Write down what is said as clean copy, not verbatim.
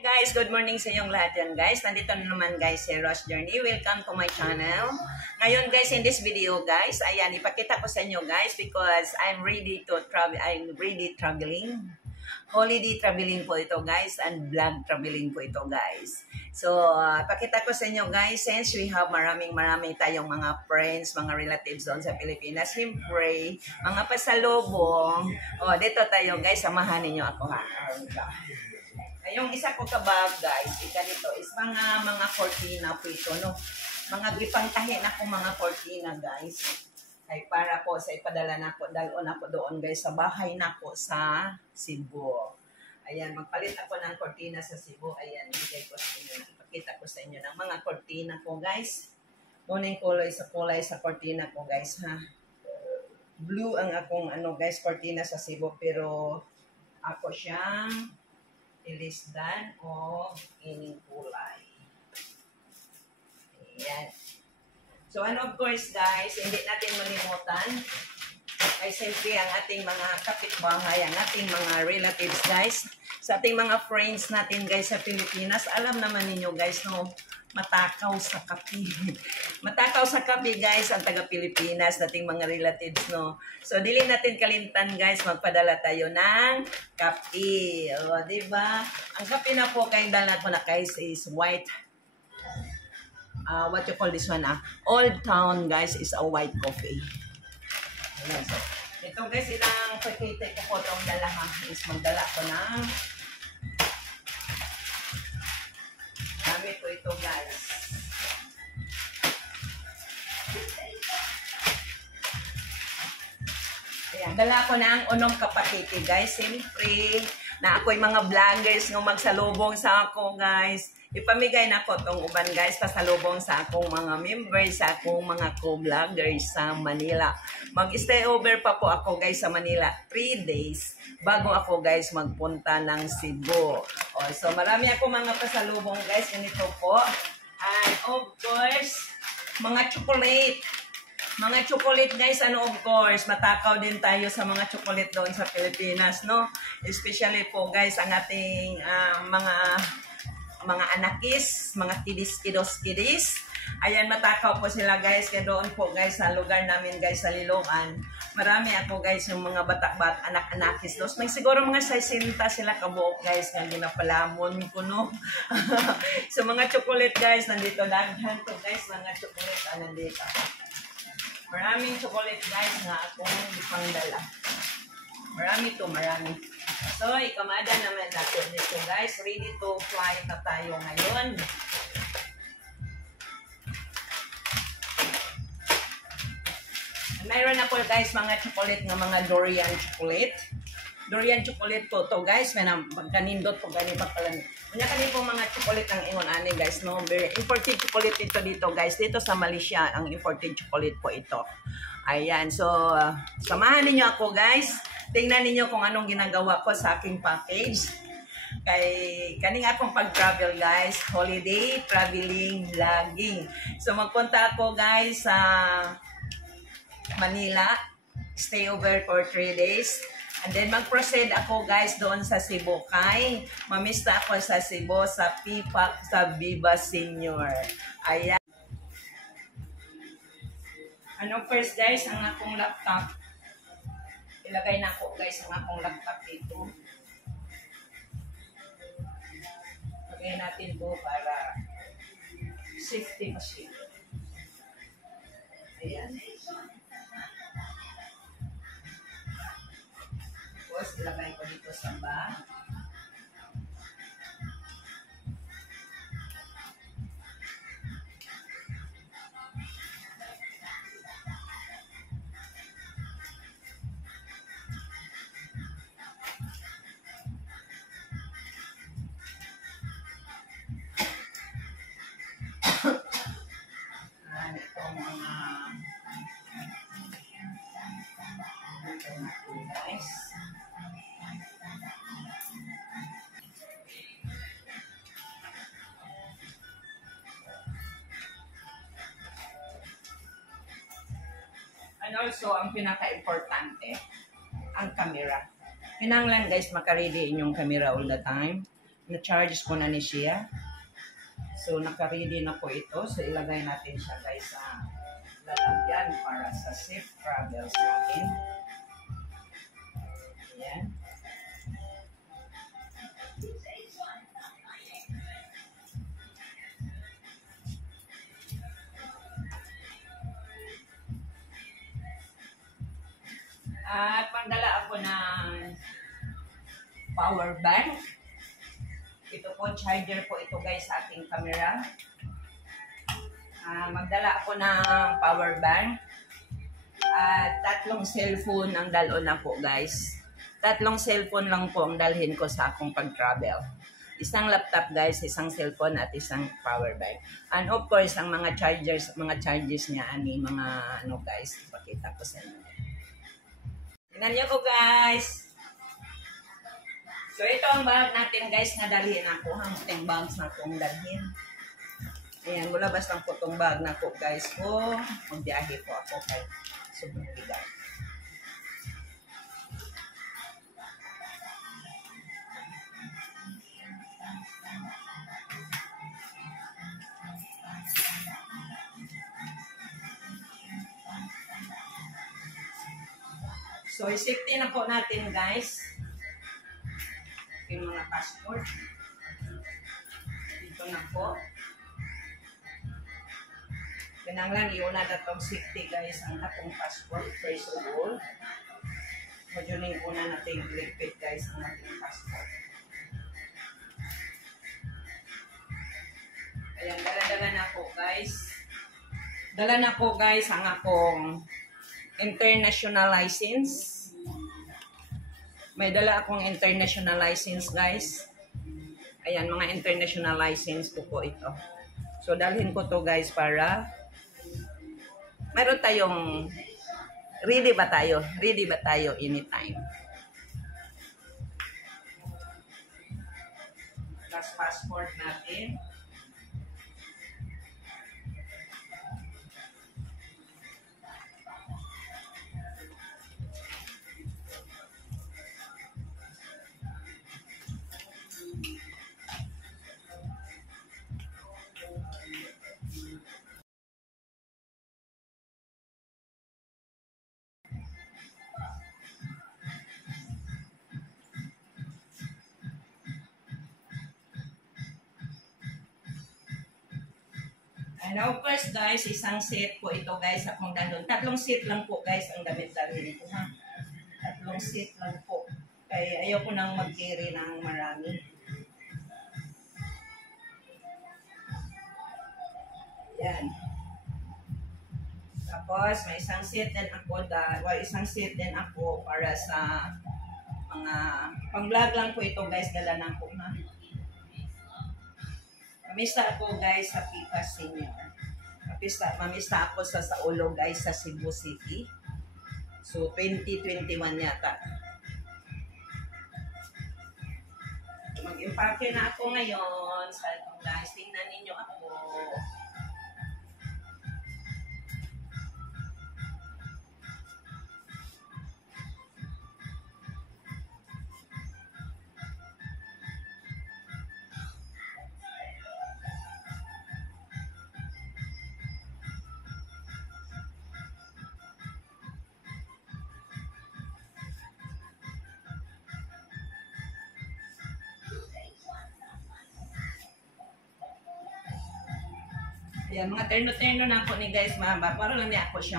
Guys, good morning sa inyong lahat yan guys. Nandito na naman guys si Ross Journey. Welcome to my channel. Ngayon guys, in this video guys, ayan, ipakita ko sa inyo guys because I'm ready to travel. I'm ready traveling. Holiday traveling po ito guys and vlog traveling po ito guys. So, pakita ko sa inyo guys, since we have maraming tayong mga friends, mga relatives doon sa Pilipinas, siyempre, mga pasalubong. O, dito tayo guys, samahan ninyo ako ha. Yung isa ko kabag guys, dito is mga cortina po ito, no? Mga gipangtahi na ko mga cortina guys. Ay para po sa ipadala na ko, dalon ako doon guys sa bahay na ko sa Cebu. Ayan, magpalit ako ng cortina sa Cebu. Ayan, bigay ko sa inyo. Ipakita ko sa inyo ng mga cortina ko guys. Unang kulay sa cortina ko guys ha. Blue ang akong guys, cortina sa Cebu, pero ako siyang ilisdan o ining kulay. Ayan. So, of course, guys, hindi natin malimutan. Ay, siyempre, ang ating mga kapitbahay, ang ating mga relatives, guys. Sa ating mga friends natin, guys, sa Pilipinas, alam naman ninyo, guys, no, matakaw sa kape. Matakaw sa kape, guys, ang taga-Pilipinas, nating mga relatives, no. So, dili natin kalimtan, guys, magpadala tayo ng kape. O, diba? Ang kape na po, kayong dala ko na, guys, is white. What you call this one, Old Town, guys, is a white coffee. Ayan, so, ito, guys, ilang pakete ko po itong dala, ha, is magdala ko ng gamit ko ito, guys. Ayan, dala ko ng unong kapakete, guys. Siyempre, na ako'y mga vloggers ng magsalubong sa ako, guys. Ipamigay na ko itong uban, guys, pasalubong sa akong mga members, sa akong mga co-vloggers sa Manila. Mag-stay over pa po ako, guys, sa Manila 3 days bago ako, guys, magpunta ng Cebu. So, marami ako mga pasalubong, guys. Ganito po. And, of course, mga chocolate. Mga chocolate, guys, of course, matakaw din tayo sa mga chocolate doon sa Pilipinas, no? Especially po, guys, ang ating mga anakis, mga kidis. Ayan, matakaw po sila, guys. Kaya doon po, guys, sa lugar namin, guys, sa Liloan. Marami ako, guys, yung mga batak-bat, anak-anakis. May siguro mga 60 sila kabuok, guys, nga ginapalamon ko, no? So, mga chocolate, guys, nandito lang. To, guys, mga chocolate, nandito. Maraming chocolate, guys, nga akong ipangdala. Marami. So, ikamada naman natin dito, guys. Ready to fly na tayo ngayon. Mayroon na po, guys, mga chocolate nga mga durian chocolate. Durian chocolate po to, guys. May pagkanindot po, ganito pala. Kanya kanil po mga chocolate ang ingon ani, guys, no? Imported chocolate ito dito, guys. Dito sa Malaysia, ang imported chocolate po ito. Ayan, so, samahan ninyo ako, guys. Tingnan ninyo kung anong ginagawa ko sa aking package. Kaning akong pag-travel, guys. Holiday, traveling, vlogging. So, magpunta ako, guys, sa Manila. Stay over for 3 days. And then, mag-proceed ako, guys, doon sa Cebu. Mamista ako sa Cebu, sa PPAC, sa Viva Senior. Ayan. First, guys, ang akong laptop. Ilagay na ako, guys, ang akong laptop dito. Lagay natin po para safety machine. Ayan. Tapos, ilagay ko dito sa bag. Guys. And also, ang pinaka-importante, ang camera. Kinanglan, guys, makaredy inyong camera all the time. Na-charge ko na ni siya. So, naka-ready na po ito. So, ilagay natin siya guys sa lalagyan para sa safe travels natin. Ayan. At pagdala ako ng power bank. Ito po, charger po ito guys sa ating camera. Magdala ako ng power bank. At 3 cellphone ang dalon na po guys. 3 cellphone lang po ang dalhin ko sa akong pag-travel. Isang laptop guys, isang cellphone at isang power bank. And of course, ang mga charges niya, mga ano guys, ipakita ko sa inyo. Tingnan niyo ko guys. So ito ang bag natin guys na dalhin ako. Ang bags na akong dalhin. Ayan, mulabas lang po itong bag na ko guys ko. Magbiyahe po ako kay sobrang bigat. So, i-safety na po natin guys. Yung mga passport. Dito na po. Kinanglan, iuna na itong safety guys ang atong passport. First of all. Medyo na yung una natin i-repeat guys ang ating passport. Ayan, dala-dala na po guys. Dala na po guys ang akong international license. May dala akong international license, guys. Ayan, mga international license ko po ito. So, dalhin ko to guys, para meron tayong ready ba tayo? Ready ba tayo anytime? Last passport natin. And of course guys, isang set po ito guys akong dalon. 3 set lang po guys ang damit-damit ko ha. 3 set lang po. Kaya ayoko nang mag-carry ng marami. Yan. Tapos may isang set din ako isang set din ako para sa mga pang-vlog lang po ito guys, dala na ko ha. Mamista ako guys sa Pipas Senior. Mamista ako sa Saulo guys sa Cebu City. So 2021 yata. Mag-impake na ako ngayon sa itong guys. Tingnan ninyo ako. Ayan, mga terno-terno na ako ni guys, mama. Para lang niya ako siya